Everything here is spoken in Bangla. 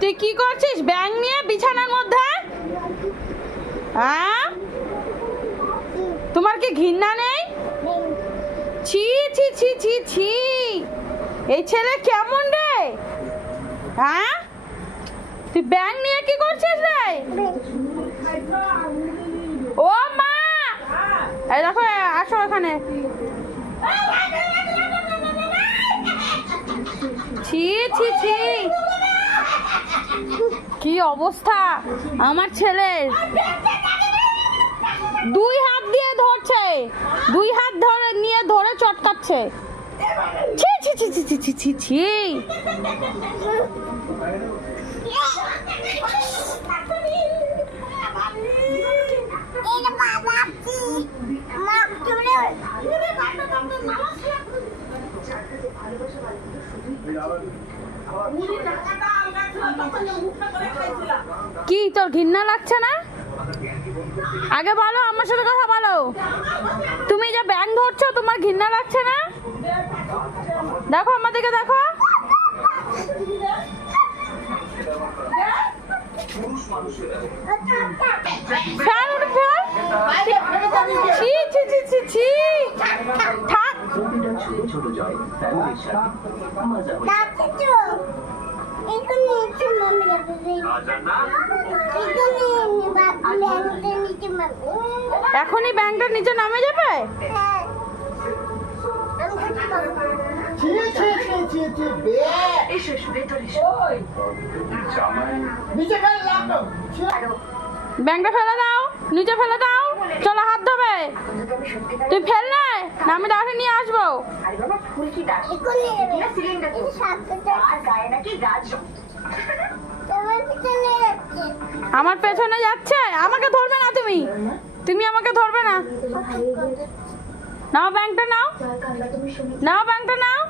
তুই কি করছিস ব্যাং নিয়ে বিছানার মধ্যে? হ্যাঁ, তোমার কি ঘৃণা নেই? ছি ছি ছি ছি ছি, এই ছেলে কেমন রে? হ্যাঁ, তুই ব্যাং নিয়ে কি করছিস রে? ও মা, এই দেখো, আসো এখানে। ছি ছি ছি, কি অবস্থা আমার ছেলের। দুই হাত দিয়ে ধরছে, দুই হাত ধরে নিয়ে ধরে চটকাচ্ছে। ছি ছি ছি ছি ছি ছি ছি। কি তোর ঘৃণা লাগছে না? আগে বলো, আমার সাথে কথা বলো। তুমি যে ব্যাং ধরছো, তোমার ঘৃণা লাগছে না? দেখো আমাদেরকে, দেখো। ফেল উঠে ফেল। ছি ছি ছি ছি ছি। থাক। এখনই ব্যাংকটার নিচে নামে যাবে? ব্যাংকটা ফেলে দাও, নিচে ফেলে দাও। চলো হাত ধোবে। তুই ফেললে না, আমি দাঁড়িয়ে নিয়ে আসবো। আমার পেছনে যাচ্ছে, আমাকে ধরবে না তুমি, তুমি আমাকে ধরবে না। নাও ব্যাংকটা নাও, নাও ব্যাংকটা নাও।